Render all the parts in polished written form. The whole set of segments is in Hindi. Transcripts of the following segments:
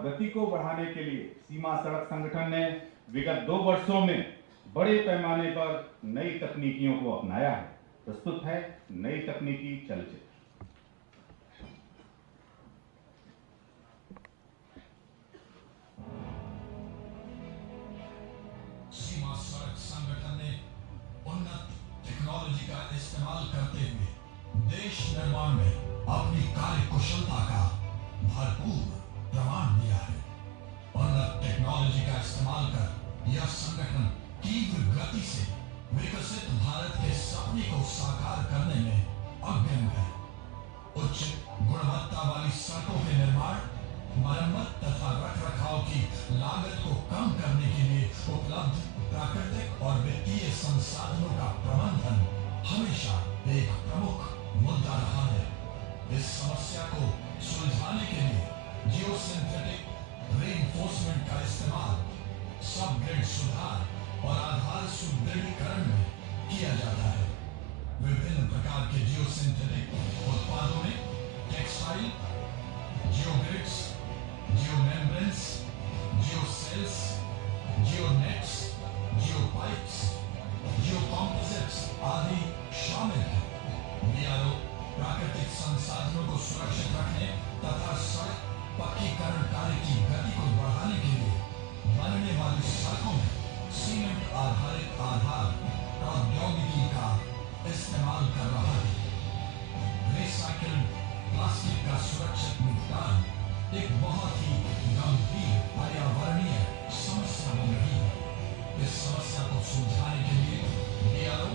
और गति को बढ़ाने के लिए सीमा सड़क संगठन ने विगत 2 वर्षों में बड़े पैमाने पर नई तकनीकियों को अपनाया है। प्रस्तुत है नई तकनीकी चलचित्र। सीमा सड़क संगठन ने उन्नत टेक्नोलॉजी का इस्तेमाल करते हुए देश निर्माण में अपनी कार्य कुशलता का भरपूर प्रमाण दिया है। उन्नत टेक्नोलॉजी का इस्तेमाल कर यह संगठन तीव्र गति से विकसित भारत के सपने को साकार करने में अग्रणी है। उच्च गुणवत्ता वाली सड़कों के निर्माण, मरम्मत तथा रखरखाव की लागत को कम करने के लिए उपलब्ध प्राकृतिक और वित्तीय संसाधनों का प्रबंधन हमेशा एक प्रमुख मुद्दा रहा है। इस समस्या को सुलझाने के लिए जियोसिंथेटिक रीइंफोर्समेंट का इस्तेमाल सबग्रिड सुधार और आधार सुदृढ़ीकरण में किया जाता है। विभिन्न प्रकार के जियोसिंथेटिक उत्पादों में टेक्सटाइल, जियोग्रिड्स, जियोमेम्ब्रेन्स, जियोसेल्स, जियोनेट्स, जियोपाइप्स, जियोकॉम्पोजिट्स आदि शामिल हैं। बीआरओ प्राकृतिक संसाधनों को सुरक्षित रखने तथा सड़क पक्कीकरण कार्य की गति को बढ़ाने के लिए बनने वाली सड़कों में सीमेंट आधारित आधार प्रौद्योगिकी का इस्तेमाल कर रहा है। रिसाइकिल्ड प्लास्टिक का सुरक्षित निपटान एक बहुत ही गंभीर पर्यावरणीय समस्या बन रही है। इस समस्या को सुलझाने के लिए बीआरओ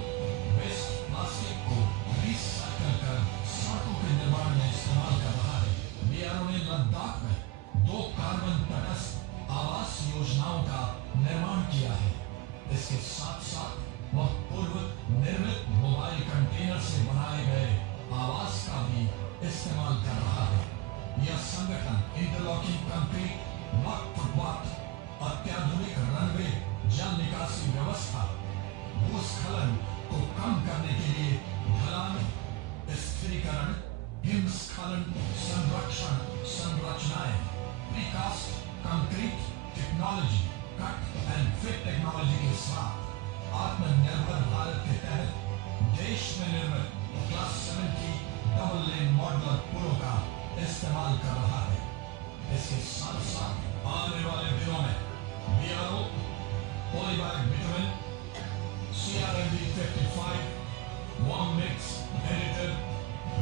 वेस्ट प्लास्टिक को रिसाइकिल कर सड़कों के निर्माण में इस्तेमाल कर रहा है। बीआरओ ने लद्दाख में 2 कार्बन तटस्थ आवास योजनाओं का निर्माण किया है। इसके साथ साथ वह पूर्व निर्मित मोबाइल कंटेनर से बनाए गए आवास का भी इस्तेमाल कर रहा है। यह संगठन इंटरलॉकिंग कंक्रीट, ब्लॉक फुटपाथ, अत्याधुनिक रनवे, जल निकासी व्यवस्था, भूस्खलन को कम करने के लिए ढलान, स्थिरीकरण, हिमस्खलन संरक्षण संरचनाएं, precast concrete technology, cut and fit technology के साथ आत्मनिर्भर भारत के तहत देश में निर्मित क्लास 70 डबल लेन मॉडुलर पुलों का इस्तेमाल कर रहा है। इसके साथ साथ आने वाले दिनों में BRO polybag bitumen, CRMD 55, warm mix, additive,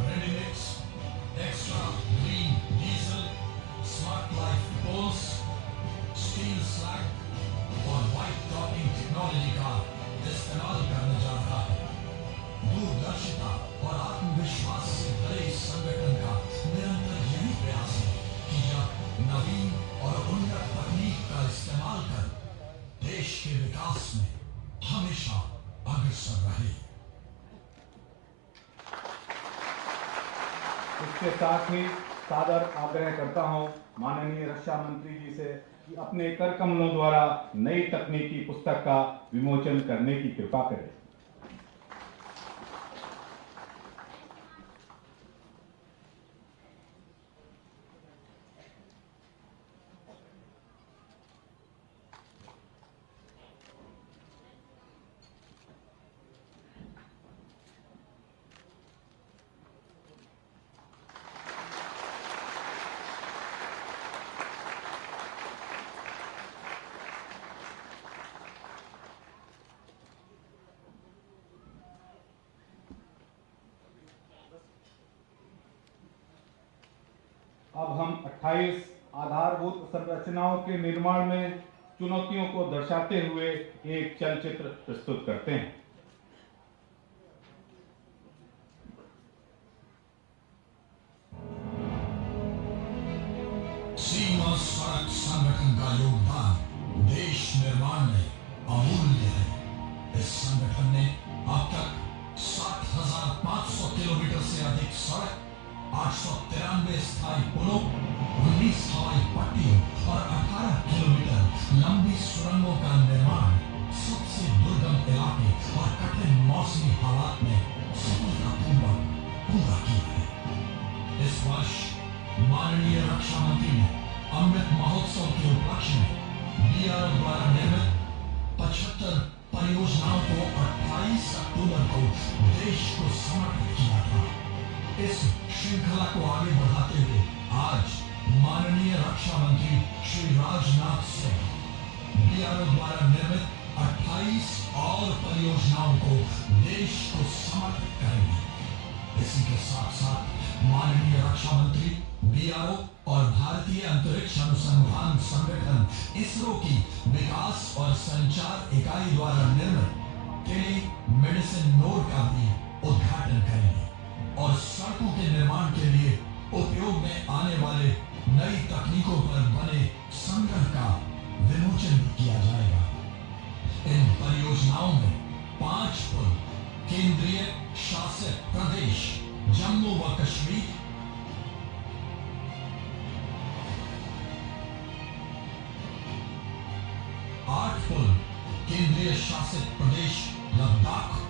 ready mix, extra green diesel, smart life poles, steel slag और व्हाइट टॉपिंग टेक्नोलॉजी का इस्तेमाल करने जा रहा है। दूरदर्शिता और आत्मविश्वास से भरे इस संगठन का निरंतर यही प्रयास है कि यह नवीन और उन्नत तकनीक का इस्तेमाल कर देश के विकास में हमेशा अग्रसर रहे। इसके साथ ही सादर आग्रह करता हूं माननीय रक्षा मंत्री जी से कि अपने कर कमलों द्वारा नई तकनीकी पुस्तक का विमोचन करने की कृपा करें। अब हम 28 आधारभूत संरचनाओं के निर्माण में चुनौतियों को दर्शाते हुए एक चलचित्र प्रस्तुत करते हैं। सीमा सड़क संगठन का योगदान देश निर्माण में अमूल्य है। इस संगठन ने अब तक 7,500 किलोमीटर से अधिक सड़क, 893 स्थायी पुलों, 19 हवाई पट्टियों और 18 किलोमीटर लंबी सुरंगों का निर्माण सबसे दुर्गम इलाके और कठिन मौसमी हालात में सफलतापूर्वक पूरा किया है। इस वर्ष माननीय रक्षा मंत्री ने अमृत महोत्सव इस श्रृंखला को आगे बढ़ाते हुए आज माननीय रक्षा मंत्री श्री राजनाथ सिंह बीआरओ द्वारा निर्मित 28 और परियोजनाओं को देश को समर्पित करेंगे। इसी के साथ साथ माननीय रक्षा मंत्री बीआरओ और भारतीय अंतरिक्ष अनुसंधान संगठन इसरो की विकास और संचार इकाई द्वारा निर्मित टेली मेडिसिन नोड का भी उद्घाटन करेंगे और सड़कों के निर्माण के लिए उपयोग में आने वाले नई तकनीकों पर बने संग्रह का विमोचन भी किया जाएगा। इन परियोजनाओं में 5 पुल केंद्रीय शासित प्रदेश जम्मू व कश्मीर, 8 पुल केंद्रीय शासित प्रदेश लद्दाख,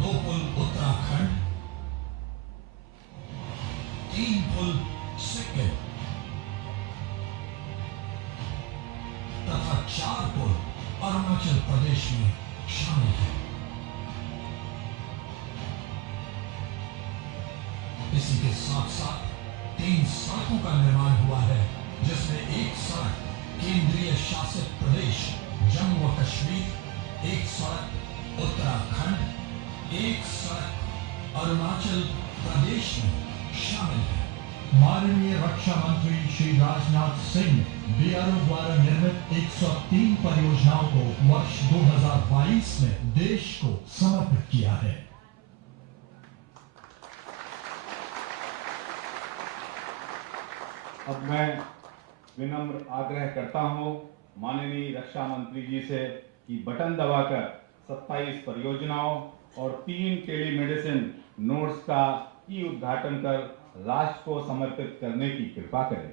2 पुल उत्तराखंड, 3 पुल सिक्किम तथा 4 पुल अरुणाचल प्रदेश में शामिल है। इसी के साथ साथ 3 सड़कों का निर्माण हुआ है, जिसमें एक सड़क केंद्रीय शासित प्रदेश जम्मू व कश्मीर, एक सड़क उत्तराखंड, एक सड़क अरुणाचल प्रदेश में शामिल है। माननीय रक्षा मंत्री श्री राजनाथ सिंह ने बीआरओ द्वारा निर्मित 103 परियोजनाओं को वर्ष 2022 में देश को समर्पित किया है। अब मैं विनम्र आग्रह करता हूं माननीय रक्षा मंत्री जी से कि बटन दबाकर 27 परियोजनाओं और 3 टेलीमेडिसिन नोड्स का ई उद्घाटन कर राष्ट्र को समर्पित करने की कृपा करें।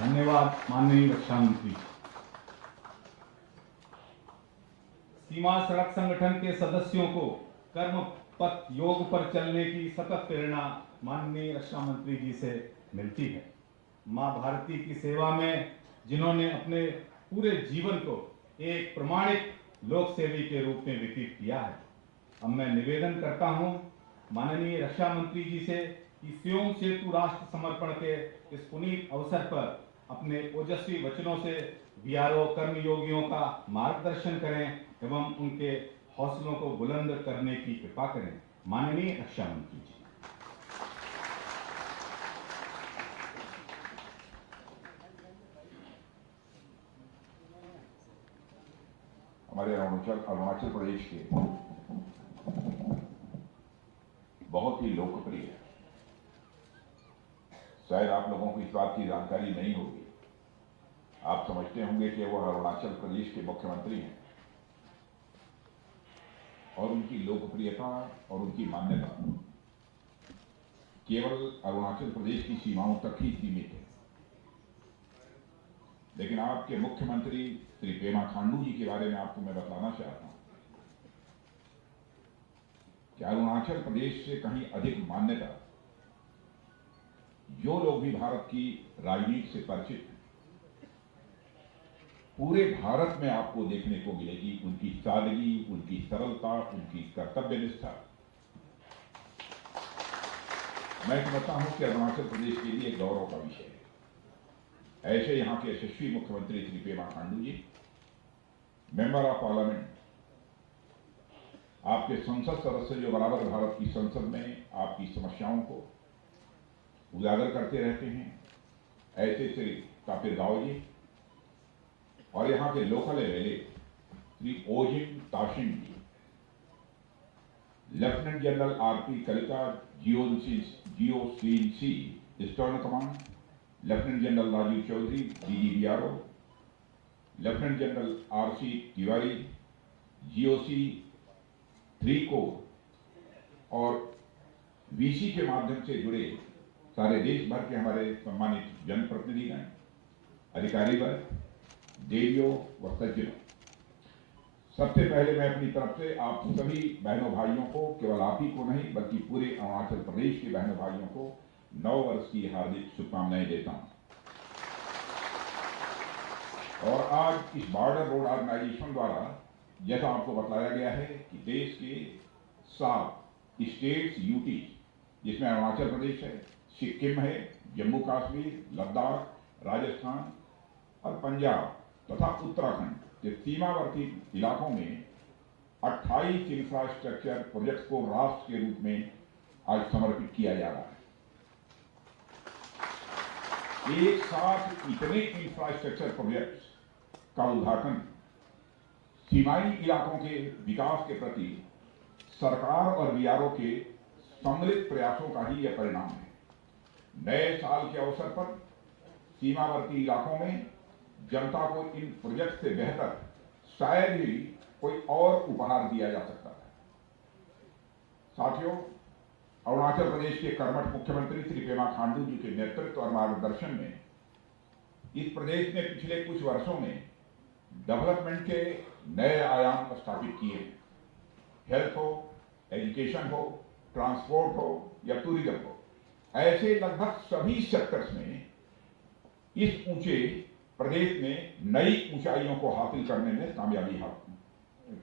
धन्यवाद माननीय रक्षा मंत्री। सीमा सड़क संगठन के सदस्यों को कर्म पथ योग पर चलने की सतत प्रेरणा माननीय रक्षा मंत्री जी से मिलती है। मां भारती की सेवा में जिन्होंने अपने पूरे जीवन को एक प्रमाणिक लोक सेवी के रूप में व्यतीत किया है। अब मैं निवेदन करता हूं माननीय रक्षा मंत्री जी से कि स्वयं सेतु राष्ट्र समर्पण के इस पुनीत अवसर पर अपने ओजस्वी वचनों से बीआरओ कर्मयोगियों का मार्गदर्शन करें एवं उनके हौसलों को बुलंद करने की कृपा करें। माननीय रक्षा मंत्री जी। हमारे अरुणाचल प्रदेश के बहुत ही लोकप्रिय है। शायद आप लोगों को इस बात की जानकारी नहीं होगी। आप समझते होंगे कि वह अरुणाचल प्रदेश के मुख्यमंत्री हैं और उनकी लोकप्रियता और उनकी मान्यता केवल अरुणाचल प्रदेश की सीमाओं तक ही सीमित है। लेकिन आपके मुख्यमंत्री श्री पेमा खांडू जी के बारे में आपको मैं बताना चाहता हूं कि अरुणाचल प्रदेश से कहीं अधिक मान्यता जो लोग भी भारत की राजनीति से परिचित हैं, पूरे भारत में आपको देखने को मिलेगी। उनकी सादगी, उनकी सरलता, उनकी कर्तव्य निष्ठा। मैं समझता हूं कि अरुणाचल प्रदेश के लिए गौरव का विषय है। ऐसे यहां के यशस्वी मुख्यमंत्री श्री पेमा खांडू जी, मेंबर ऑफ पार्लियामेंट, आपके संसद सदस्य जो बराबर भारत की संसद में आपकी समस्याओं को उजागर करते रहते हैं, ऐसे श्री तापिर गाव जी और यहां के local MLA Shri Ojing Tasing ji, lieutenant general RP Kalita GOCC Eastern Command, lieutenant general Rajiv Chaudhary DGBRO, lieutenant general RC Tiwari GOC 3 corps और वीसी के माध्यम से जुड़े सारे देश भर के हमारे सम्मानित जनप्रतिनिधिगण, अधिकारी वर्ग, देवियों व सज्जनों, सबसे पहले मैं अपनी तरफ से आप सभी बहनों भाइयों को, केवल आप ही को नहीं बल्कि पूरे अरुणाचल प्रदेश के बहनों भाइयों को नव वर्ष की हार्दिक शुभकामनाएं देता हूं। और आज इस बॉर्डर रोड ऑर्गेनाइजेशन द्वारा जैसा आपको बताया गया है कि देश के 7 स्टेट्स यूटी, जिसमें अरुणाचल प्रदेश है, सिक्किम है, जम्मू कश्मीर, लद्दाख, राजस्थान और पंजाब तथा उत्तराखंड के सीमावर्ती इलाकों में 28 इंफ्रास्ट्रक्चर प्रोजेक्ट को राष्ट्र के रूप में आज समर्पित किया जा रहा है। एक साथ इतने इंफ्रास्ट्रक्चर प्रोजेक्ट्स का उद्घाटन सीमाई इलाकों के विकास के प्रति सरकार और बीआरओ के सम्मिलित प्रयासों का ही यह परिणाम है। नए साल के अवसर पर सीमावर्ती इलाकों में जनता को इन प्रोजेक्ट से बेहतर शायद ही कोई और उपहार दिया जा सकता है। साथियों, अरुणाचल प्रदेश के कर्मठ मुख्यमंत्री श्री पेमा खांडू जी के नेतृत्व और मार्गदर्शन में इस प्रदेश ने पिछले कुछ वर्षों में डेवलपमेंट के नए आयाम स्थापित किए हैं। हेल्थ हो, एजुकेशन हो, ट्रांसपोर्ट हो या टूरिज्म हो, ऐसे लगभग सभी सेक्टर्स में इस ऊंचे प्रदेश ने नई ऊंचाइयों को हासिल करने में कामयाबी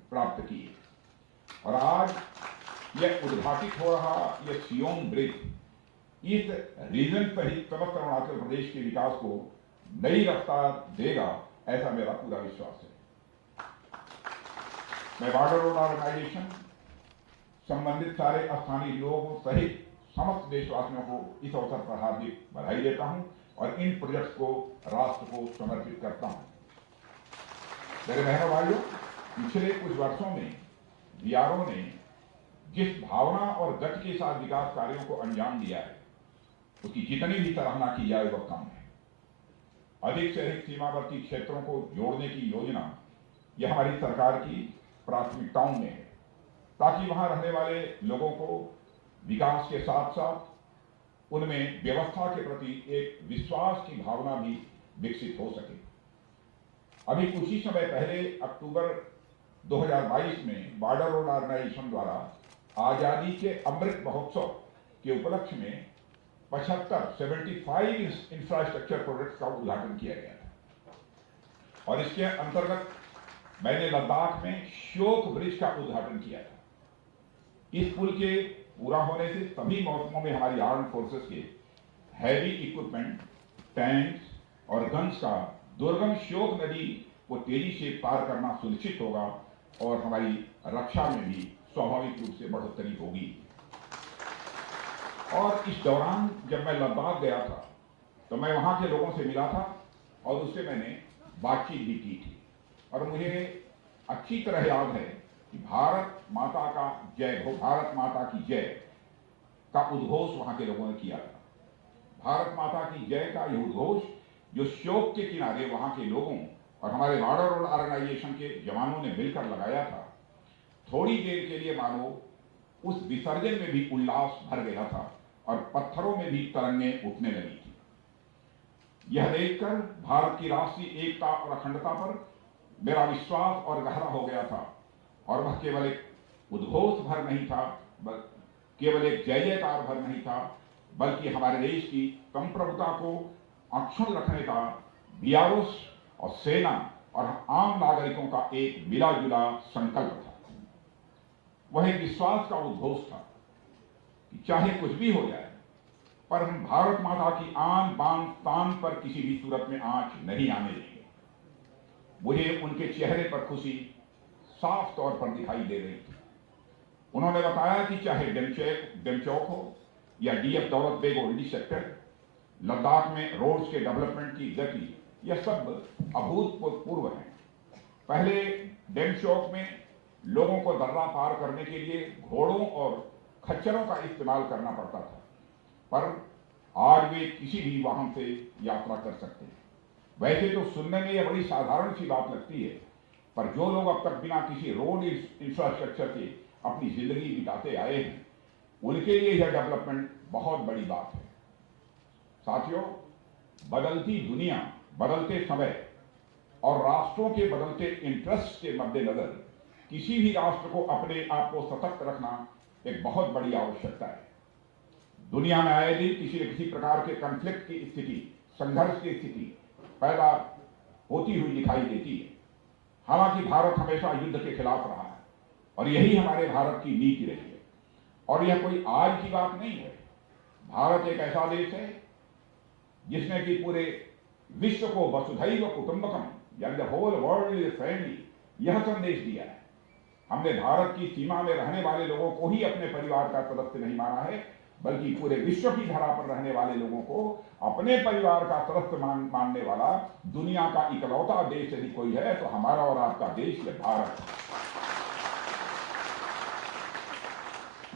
प्राप्त की है। और आज यह उद्घाटित हो रहा यह सियोंग ब्रिज इस रीजन सहित समस्त अरुणाचल प्रदेश के विकास को नई रफ्तार देगा, ऐसा मेरा पूरा विश्वास है। मैं बॉर्डर रोड ऑर्गेनाइजेशन, संबंधित सारे स्थानीय लोगों सहित समस्त देशवासियों को इस अवसर पर हार्दिक बधाई देता हूं और इन प्रोजेक्ट्स को राष्ट्र को समर्पित करता हूं। मेरे बहनों भाइयों, पिछले कुछ वर्षों में बीआरओ ने जिस भावना और गति के साथ विकास कार्यों को अंजाम दिया है, उसकी जितनी भी सराहना की जाए वह कम है। अधिक से अधिक सीमावर्ती क्षेत्रों को जोड़ने की योजना यह हमारी सरकार की प्राथमिकताओं में है, ताकि वहां रहने वाले लोगों को विकास के साथ साथ उनमें व्यवस्था के प्रति एक विश्वास की भावना भी विकसित हो सके। अभी कुछ ही समय पहले अक्टूबर 2022 में बॉर्डर रोड ऑर्गेनाइजेशन द्वारा आजादी के अमृत महोत्सव के उपलक्ष्य में 75 इंफ्रास्ट्रक्चर प्रोजेक्ट्स का उद्घाटन किया गया था। और इसके अंतर्गत मैंने लद्दाख में श्योक ब्रिज का उद्घाटन किया था। इस पुल के पूरा होने से सभी मौसमों में हमारी आर्म फोर्सेस के हैवी इक्विपमेंट, टैंक्स और गन्स का दुर्गम श्योक नदी को तेजी से पार करना सुनिश्चित होगा और हमारी रक्षा में भी स्वाभाविक रूप से बढ़ोतरी होगी। और इस दौरान जब मैं लद्दाख गया था तो मैं वहां के लोगों से मिला था और उससे मैंने बातचीत भी की थी और मुझे अच्छी तरह याद है कि भारत माता का जय हो, भारत माता की जय का उद्घोष वहां के लोगों ने किया था। भारत माता की जय का यह उद्घोष जो श्योक के किनारे वहां के लोगों और हमारे बॉर्डर रोड ऑर्गेनाइजेशन के जवानों ने मिलकर लगाया था, थोड़ी देर के लिए मानो उस विसर्जन में भी उल्लास भर गया था और पत्थरों में भी तरंगें उठने लगी थी। यह देखकर भारत की राष्ट्रीय एकता और अखंडता पर मेरा विश्वास और गहरा हो गया था और वह केवल एक उद्घोष भर नहीं था, केवल एक जय जयकार भर नहीं था, बल्कि हमारे देश की संप्रभुता को अक्षुण्ण रखने का बीआरओ और सेना और आम नागरिकों का एक मिला जुला संकल्प था। वह एक विश्वास का उद्घोष था कि चाहे कुछ भी हो जाए पर हम भारत माता की आन बान शान पर किसी भी सूरत में आंच नहीं आने देंगे। मुझे उनके चेहरे पर खुशी साफ तौर पर दिखाई दे रही थी। उन्होंने बताया कि चाहे डेमचौक हो या डीएफ दौलत बेग ओल्डी सेक्टर, लद्दाख में रोड्स के डेवलपमेंट की गति, यह सब अभूतपूर्व है। पहले डेमचौक में लोगों को दर्रा पार करने के लिए घोड़ों और खच्चरों का इस्तेमाल करना पड़ता था, पर आज वे किसी भी वाहन से यात्रा कर सकते हैं। वैसे तो सुनने में यह बड़ी साधारण सी बात लगती है, पर जो लोग अब तक बिना किसी रोड इंफ्रास्ट्रक्चर के अपनी जिंदगी बिताते आए हैं, उनके लिए यह डेवलपमेंट बहुत बड़ी बात है। साथियों, बदलती दुनिया, बदलते समय और राष्ट्रों के बदलते इंटरेस्ट के मद्देनजर किसी भी राष्ट्र को अपने आप को सशक्त रखना एक बहुत बड़ी आवश्यकता है। दुनिया में आए दिन किसी न किसी प्रकार के कॉन्फ्लिक्ट की स्थिति, संघर्ष की स्थिति पैदा होती हुई दिखाई देती है। हालांकि भारत हमेशा युद्ध के खिलाफ रहा है और यही हमारे भारत की नीति रही है। और यह कोई आज की बात नहीं है। भारत एक ऐसा देश है जिसने कि पूरे विश्व को वसुधैव कुटुंबकम यानी the whole world is family यह संदेश दिया है। हमने भारत की सीमा में रहने वाले लोगों को ही अपने परिवार का सदस्य नहीं माना है, बल्कि पूरे विश्व की धरा पर रहने वाले लोगों को अपने परिवार का सदस्य मानने वाला दुनिया का इकलौता देश यदि कोई है तो हमारा और आपका देश है भारत।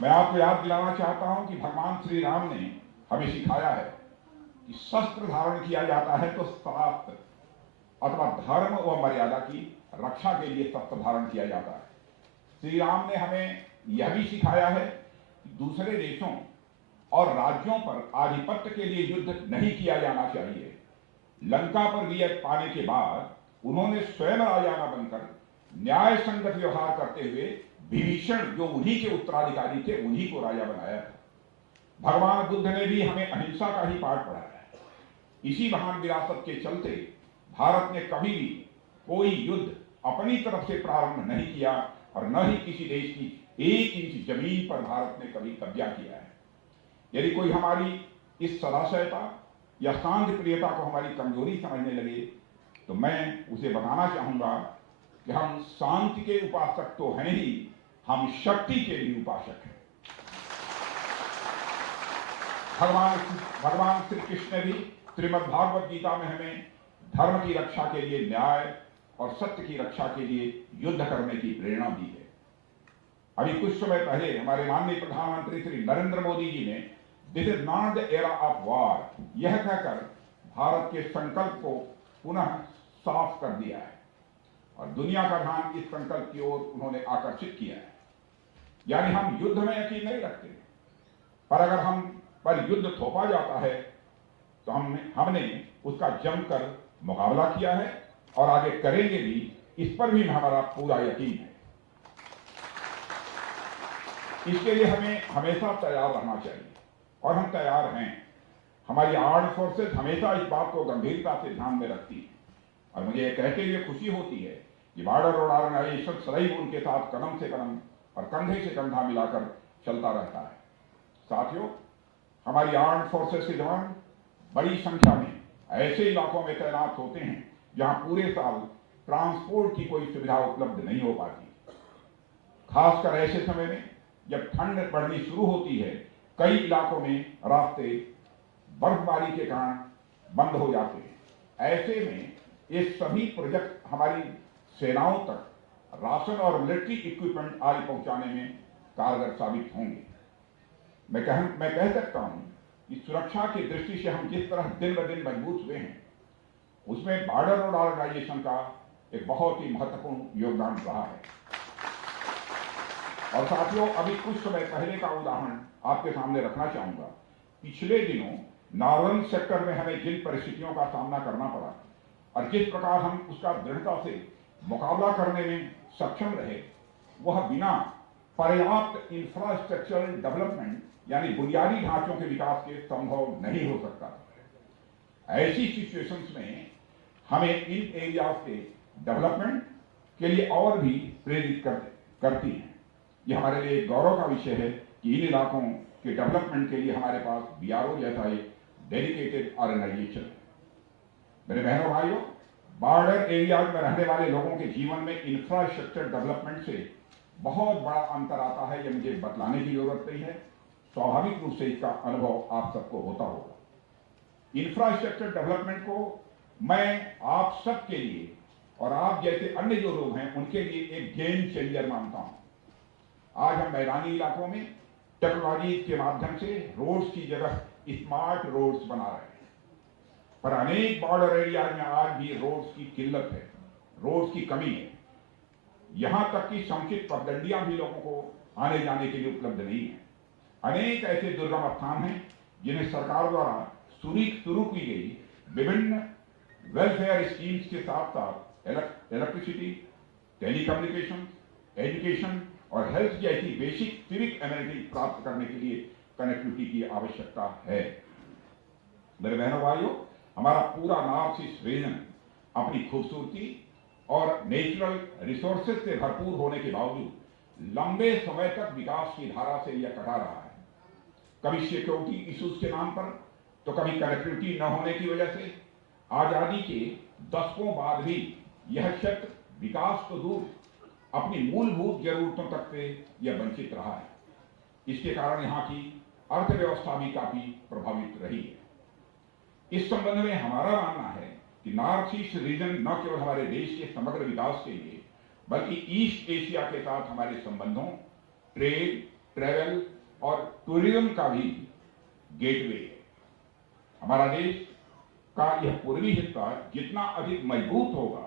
मैं आपको याद दिलाना चाहता हूं कि भगवान श्री राम ने हमें सिखाया है कि शस्त्र धारण किया जाता है तो शास्त्र अथवा धर्म व मर्यादा की रक्षा के लिए शस्त्र धारण किया जाता है। श्री राम ने हमें यह भी सिखाया है कि दूसरे देशों और राज्यों पर आधिपत्य के लिए युद्ध नहीं किया जाना चाहिए। लंका पर विजय पाने के बाद उन्होंने स्वयं राजा न बनकर न्याय संगत व्यवहार करते हुए विभीषण जो उन्हीं के उत्तराधिकारी थे उन्हीं को राजा बनाया था। भगवान बुद्ध ने भी हमें अहिंसा का ही पाठ पढ़ाया है। इसी महान विरासत के चलते भारत ने कभी भी कोई युद्ध अपनी तरफ से प्रारंभ नहीं किया और न ही किसी देश की 1 इंच जमीन पर भारत ने कभी कब्जा किया है। यदि कोई हमारी इस सदाशयता या शांति प्रियता को हमारी कमजोरी समझने लगे तो मैं उसे बताना चाहूंगा कि हम शांति के उपासक तो हैं ही, हम शक्ति के भी उपासक हैं। भगवान श्री कृष्ण ने भी श्रीमद् भागवत गीता में हमें धर्म की रक्षा के लिए न्याय और सत्य की रक्षा के लिए युद्ध करने की प्रेरणा दी है। अभी कुछ समय पहले हमारे माननीय प्रधानमंत्री श्री नरेंद्र मोदी जी ने this is not the era of war यह कहकर भारत के संकल्प को पुनः साफ कर दिया है और दुनिया का ध्यान इस संकल्प की ओर उन्होंने आकर्षित किया है। यानी हम युद्ध में यकीन नहीं रखते, पर अगर हम पर युद्ध थोपा जाता है तो हमने उसका जमकर मुकाबला किया है और आगे करेंगे भी, इस पर भी हमारा पूरा यकीन है। इसके लिए हमें हमेशा तैयार रहना चाहिए और हम तैयार हैं। हमारी आर्म्ड फोर्सेस हमेशा इस बात को गंभीरता से ध्यान में रखती है और मुझे यह कहते हुए खुशी होती है कि बॉर्डर रोड ऑर्गेनाइजेशन सदैव उनके साथ कदम से कदम और कंधे से कंधा मिलाकर चलता रहता है। साथियों, हमारी आर्म्ड फोर्सेस के जवान बड़ी संख्या में ऐसे इलाकों में तैनात होते हैं जहां पूरे साल ट्रांसपोर्ट की कोई सुविधा उपलब्ध नहीं हो पाती। खासकर ऐसे समय में जब ठंड बढ़नी शुरू होती है, कई इलाकों में रास्ते बर्फबारी के कारण बंद हो जाते हैं। ऐसे में ये सभी प्रोजेक्ट हमारी सेनाओं तक राशन और मिलिट्री इक्विपमेंट आदि पहुंचाने में कारगर साबित होंगे। मैं कह सकता हूं कि सुरक्षा की दृष्टि से हम जिस तरह दिन ब दिन मजबूत हुए हैं, उसमें बॉर्डर रोड ऑर्गेनाइजेशन का एक बहुत ही महत्वपूर्ण योगदान रहा है। और साथियों, अभी कुछ समय पहले का उदाहरण आपके सामने रखना चाहूंगा। पिछले दिनों नॉर्दर्न सेक्टर में हमें जिन परिस्थितियों का सामना करना पड़ा और जिस प्रकार हम उसका दृढ़ता से मुकाबला करने में सक्षम रहे, वह बिना पर्याप्त इंफ्रास्ट्रक्चरल डेवलपमेंट यानी बुनियादी ढांचों के विकास के संभव नहीं हो सकता। ऐसी सिचुएशंस में हमें इन एरियाज के डेवलपमेंट के लिए और भी प्रेरित करती हैं। यह हमारे लिए गौरव का विषय है कि इन इलाकों के डेवलपमेंट के लिए हमारे पास बीआरओ जैसा एक डेडिकेटेड ऑर्गेनाइजेशन है। मेरे बहनों भाइयों, बॉर्डर एरियाज में रहने वाले लोगों के जीवन में इंफ्रास्ट्रक्चर डेवलपमेंट से बहुत बड़ा अंतर आता है, यह मुझे बतलाने की जरूरत नहीं है। स्वाभाविक रूप से इसका अनुभव आप सबको होता होगा। इंफ्रास्ट्रक्चर डेवलपमेंट को मैं आप सबके लिए और आप जैसे अन्य जो लोग हैं उनके लिए एक गेम चेंजर मानता हूं। आज हम मैदानी इलाकों में टेक्नोलॉजी के माध्यम से रोड्स की जगह स्मार्ट रोड्स बना रहे हैं, पर अनेक बॉर्डर एरिया में आज भी रोड्स की किल्लत है, रोड्स की कमी है। यहां तक कि समुचित पगडंडियां भी लोगों को आने जाने के लिए उपलब्ध नहीं है। अनेक ऐसे दुर्गम स्थान हैं जिन्हें सरकार द्वारा शुरू की गई विभिन्न वेलफेयर स्कीम्स के साथ साथ इलेक्ट्रिसिटी, टेलीकम्युनिकेशन, एजुकेशन और हेल्थ जैसी बेसिक सिविक एमिनिटी प्राप्त करने के लिए कनेक्टिविटी की आवश्यकता है। मेरे बहनों भाइयों, हमारा पूरा नॉर्थ ईस्ट रीजन अपनी खूबसूरती और नेचुरल रिसोर्सेज से भरपूर होने के बावजूद लंबे समय तक विकास की धारा से यह कटा रहा है। कभी सिक्योरिटी इश्यूज के नाम पर, तो कभी कनेक्टिविटी न होने की वजह से आजादी के दशकों बाद भी यह क्षेत्र विकास तो दूर अपनी मूलभूत जरूरतों तक से यह वंचित रहा है। इसके कारण यहाँ की अर्थव्यवस्था भी काफी प्रभावित रही है। इस संबंध में हमारा मानना है कि नॉर्थ ईस्ट रीजन न केवल हमारे देश के समग्र विकास के लिए बल्कि ईस्ट एशिया के साथ हमारे संबंधों, ट्रेड, ट्रेवल और टूरिज्म का भी गेटवे है। हमारा देश का यह पूर्वी हिस्सा जितना अधिक मजबूत होगा,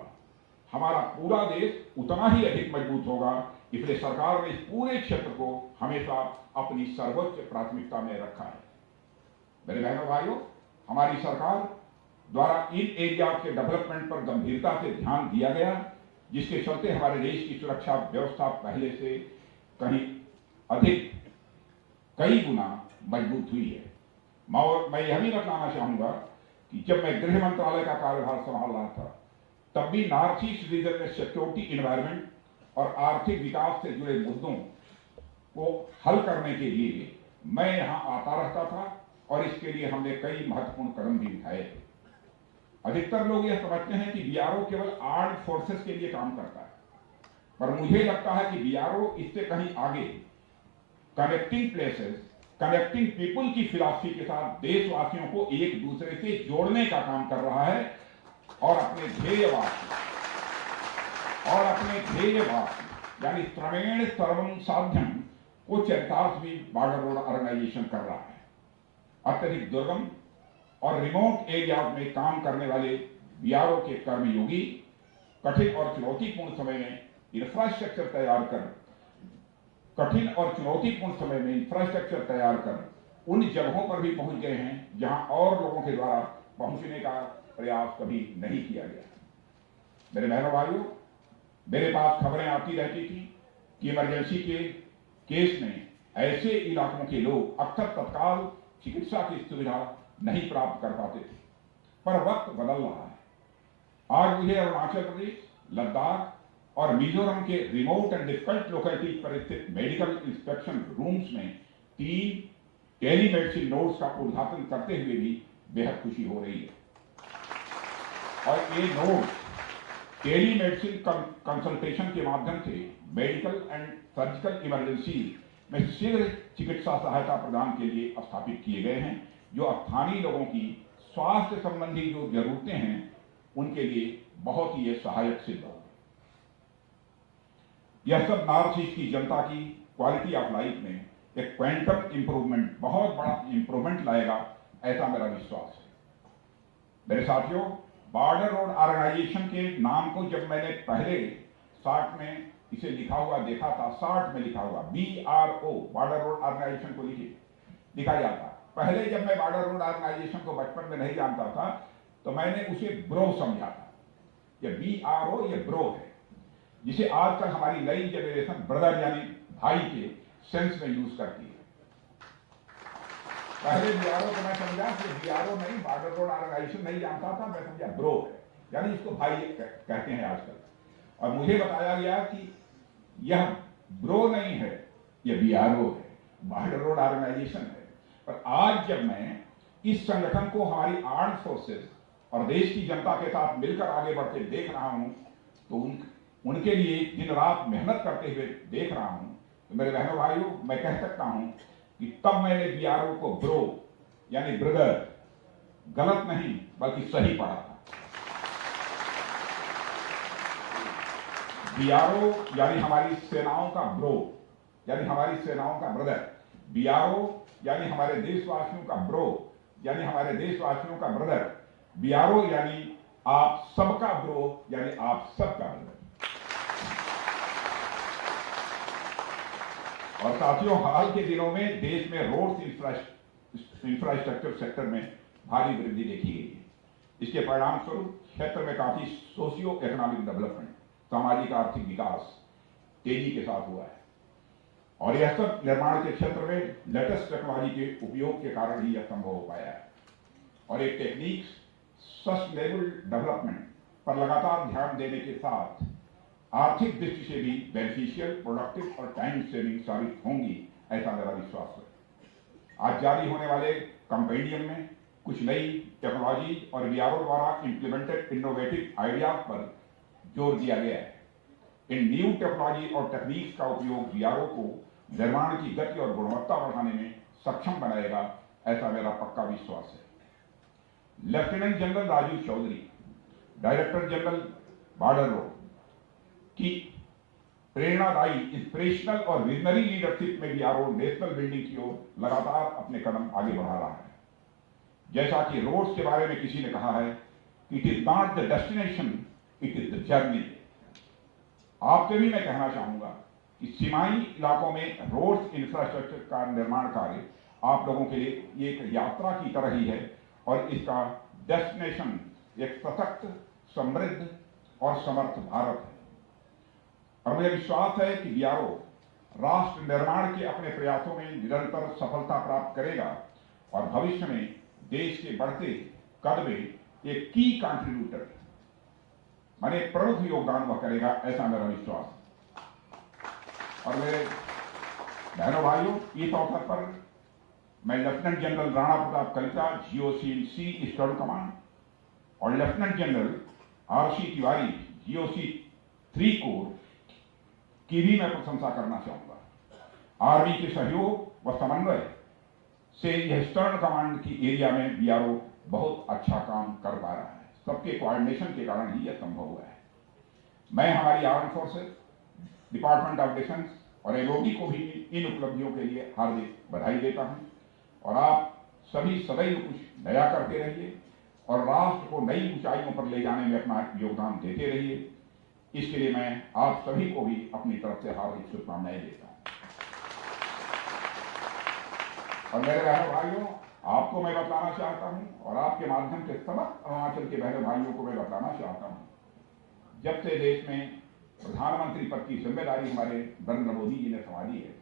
हमारा पूरा देश उतना ही अधिक मजबूत होगा। इसलिए सरकार ने इस पूरे क्षेत्र को हमेशा अपनी सर्वोच्च प्राथमिकता में रखा है। मेरे बहनों भाइयों, हमारी सरकार द्वारा इन एरिया के डेवलपमेंट पर गंभीरता से ध्यान दिया गया, जिसके चलते हमारे देश की सुरक्षा व्यवस्था पहले से कहीं अधिक कई गुना मजबूत हुई है। मैं यह भी बताना चाहूंगा कि जब मैं गृह मंत्रालय का कार्यभार संभाल रहा था, तब भी नॉर्थ ईस्ट रीजन में सिक्योरिटी एनवायरनमेंट और आर्थिक विकास से जुड़े मुद्दों को हल करने के लिए मैं यहां आता रहता था और इसके लिए हमने कई महत्वपूर्ण कदम भी उठाए थे। अधिकतर लोग यह समझते हैं कि बीआरओ केवल आर्म्ड फोर्सेस के लिए काम करता है, पर मुझे लगता है कि बीआरओ इससे कहीं आगे कनेक्टिंग प्लेसेस, कनेक्टिंग पीपुल की फिलॉसफी के साथ देशवासियों को एक दूसरे से जोड़ने का काम कर रहा है और अपने ध्येयवाद यानी क्रमेण सर्वम साध्यम को चरितार्थ भी बॉर्डर रोड ऑर्गेनाइजेशन कर रहा है। अत्यधिक दुर्गम और रिमोट एरिया में काम करने वाले बीआरओ के कर्मयोगी कठिन और चुनौतीपूर्ण समय में इंफ्रास्ट्रक्चर तैयार कर उन जगहों पर भी पहुंच गए हैं जहां और लोगों के द्वारा पहुंचने का प्रयास कभी नहीं किया गया। मेरे बहनों भाइयों, मेरे पास खबरें आती रहती थी कि इमरजेंसी के केस में ऐसे इलाकों के लोग अक्सर तत्काल चिकित्सा की सुविधा नहीं प्राप्त कर पाते थे, पर वक्त बदल रहा है। आज मुझे अरुणाचल प्रदेश, लद्दाख और मिजोरम के रिमोट एंड डिफिकल्ट लोकेलिटीज पर स्थित मेडिकल इंस्पेक्शन रूम्स में 3 टेलीमेडिसिन नोड्स का उद्घाटन करते हुए भी बेहद खुशी हो रही है। और ये नोड्स टेलीमेडिसिन कंसल्टेशन के माध्यम से मेडिकल एंड सर्जिकल इमरजेंसी में शीघ्र चिकित्सा सहायता प्रदान के लिए स्थापित किए गए हैं, जो स्थानीय लोगों की स्वास्थ्य संबंधी जो जरूरतें हैं उनके लिए बहुत ही सहायक सिद्ध होगा। यह सब नॉर्थ ईस्ट की जनता की क्वालिटी ऑफ लाइफ में एक क्वांटम इंप्रूवमेंट, बहुत बड़ा इंप्रूवमेंट लाएगा, ऐसा मेरा विश्वास है। मेरे साथियों, बॉर्डर रोड ऑर्गेनाइजेशन के नाम को जब मैंने पहले शार्ट में इसे लिखा हुआ देखा था, शार्ट में लिखा हुआ BRO, बॉर्डर रोड ऑर्गेनाइजेशन को लिखा जाता। पहले जब मैं बॉर्डर रोड ऑर्गेनाइजेशन को बचपन में नहीं जानता था तो मैंने उसे ब्रो समझा था। ये BRO ये ब्रो है, जिसे आजकल हमारी नई जनरेशन ब्रदर यानी भाई के सेंस में यूज करती है। पहले BRO को मैं समझा कि BRO नहीं, बॉर्डर रोड ऑर्गेनाइजेशन नहीं जानता था, मैं समझा ब्रो है, यानी इसको भाई कहते हैं आजकल। और मुझे बताया गया कि यह ब्रो नहीं है, यह BRO है, बॉर्डर रोड ऑर्गेनाइजेशन है। पर आज जब मैं इस संगठन को हमारी आर्म्ड फोर्सेस और देश की जनता के साथ मिलकर आगे बढ़ते देख रहा हूं, तो उनके लिए दिन रात मेहनत करते हुए देख रहा हूं, तो मेरे बहनों भाइयों, मैं कह सकता हूं कि तब मैंने BRO को ब्रो यानी ब्रदर गलत नहीं बल्कि सही पढ़ा था। BRO यानी हमारी सेनाओं का ब्रो, यानी हमारी सेनाओं का ब्रदर। BRO यानी हमारे देशवासियों का ब्रो, यानी हमारे देशवासियों का ब्रदर। BRO यानी आप सबका ब्रो, यानी आप सबका ब्रदर। और साथियों, हाल के दिनों में देश में रोड इंफ्रास्ट्रक्चर सेक्टर में भारी वृद्धि देखी गई है। इसके परिणाम स्वरूप क्षेत्र में काफी सोशियो इकोनॉमिक डेवलपमेंट, सामाजिक आर्थिक विकास तेजी के साथ हुआ है और यह सब निर्माण के क्षेत्र में लेटेस्ट टेक्नोलॉजी के उपयोग के कारण ही यह संभव हो पाया है। और एक टेक्निक सस्टेनेबल डेवलपमेंट पर लगातार ध्यान देने के साथ आर्थिक दृष्टि से भी बेनिफिशियल, प्रोडक्टिव और टाइम सेविंग साबित होंगी, ऐसा मेरा विश्वास है। आज जारी होने वाले कंपेंडियम में कुछ नई टेक्नोलॉजी और बीआरओ द्वारा इंप्लीमेंटेड इनोवेटिव आइडियाज पर जोर दिया गया है। इन न्यू टेक्नोलॉजी और टेक्निक्स का उपयोग बीआरओ को निर्माण की गति और गुणवत्ता बढ़ाने में सक्षम बनाएगा, ऐसा मेरा पक्का विश्वास है। Lieutenant general Rajiv Chaudhary, director general border road की प्रेरणादायी, इंस्पिरेशनल और विजनरी लीडरशिप में बीआरओ नेशनल बिल्डिंग की ओर लगातार अपने कदम आगे बढ़ा रहा है। जैसा कि रोड्स के बारे में किसी ने कहा है, it is not the destination, it is the journey. आपसे भी मैं कहना चाहूंगा कि सीमाई इलाकों में रोड्स इंफ्रास्ट्रक्चर का निर्माण कार्य आप लोगों के लिए एक यात्रा की तरह ही है और इसका डेस्टिनेशन एक सशक्त, समृद्ध और समर्थ भारत है। और मुझे विश्वास है कि बीआरओ राष्ट्र निर्माण के अपने प्रयासों में निरंतर सफलता प्राप्त करेगा और भविष्य में देश के बढ़ते कद में एक की कंट्रीब्यूटर माने प्रमुख योगदान वह करेगा, ऐसा मेरा विश्वास है। और मेरे बहनों भाइयों, इस अवसर पर मैं lieutenant general Rana Pratap Kalita, GOC C Eastern Command और lieutenant general RC Tiwari, GOC 3 corps की भी मैं प्रशंसा करना चाहूंगा। आर्मी के सहयोग व समन्वय से यह ईस्टर्न कमांड की एरिया में बीआरओ बहुत अच्छा काम कर पा रहा है। सबके कोऑर्डिनेशन के कारण ही यह संभव हुआ है। मैं हमारी arm forces, department of defence और एमओडी को भी इन उपलब्धियों के लिए हार्दिक बधाई देता हूं और आप सभी सदैव कुछ नया करते रहिए और राष्ट्र को नई ऊंचाइयों पर ले जाने में अपना योगदान देते रहिए। इसके लिए मैं आप सभी को भी अपनी तरफ से हार्दिक शुभकामनाएं देता हूं। और मेरे बहनों भाइयों, आपको मैं बताना चाहता हूं और आपके माध्यम से समस्त अरुणाचल के बहनों भाइयों को मैं बताना चाहता हूं, जब से देश में प्रधानमंत्री पद की जिम्मेदारी हमारे नरेंद्र मोदी जी ने संभाली है,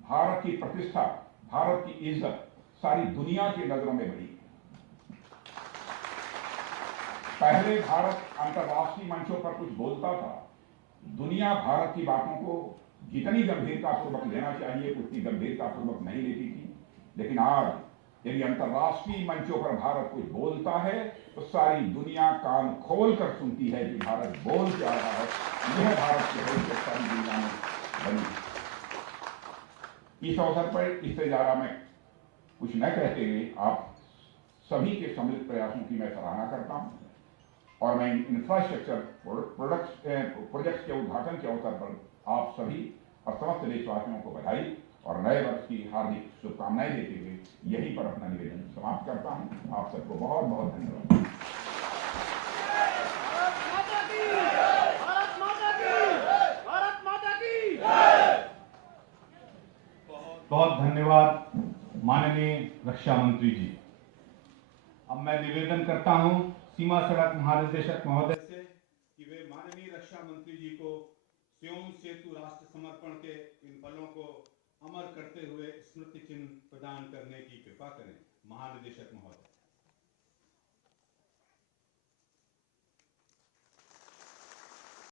भारत की प्रतिष्ठा, भारत की इज्जत सारी दुनिया की नजरों में बढ़ी। पहले भारत अंतर्राष्ट्रीय मंचों पर कुछ बोलता था, दुनिया भारत की बातों को जितनी गंभीरतापूर्वक लेना चाहिए उतनी गंभीरतापूर्वक नहीं लेती थी। लेकिन आज यदि अंतर्राष्ट्रीय मंचों पर भारत कुछ बोलता है तो सारी दुनिया कान खोल कर सुनती है कि भारत बोल क्या रहा है। यह भारत की भविष्य सारी दुनिया में बनी। इस अवसर पर इससे ज्यादा मैं कुछ न कहते हुए आप सभी के सम्मिलित प्रयासों की मैं सराहना करता हूं और मैं इंफ्रास्ट्रक्चर प्रोजेक्ट्स के उद्घाटन के अवसर पर आप सभी और समस्त देशवासियों को बधाई और नए वर्ष की हार्दिक शुभकामनाएं देते हुए यहीं पर अपना निवेदन समाप्त करता हूं। आप सबको बहुत बहुत धन्यवाद। बहुत धन्यवाद माननीय रक्षा मंत्री जी। अब मैं निवेदन करता हूं सीमा सड़क महानिदेशक महोदय से कि वे माननीय रक्षा मंत्री जी को स्योम सेतु राष्ट्र समर्पण के इन पलों को अमर करते हुए स्मृति चिन्ह प्रदान करने की कृपा करें। महानिदेशक महोदय।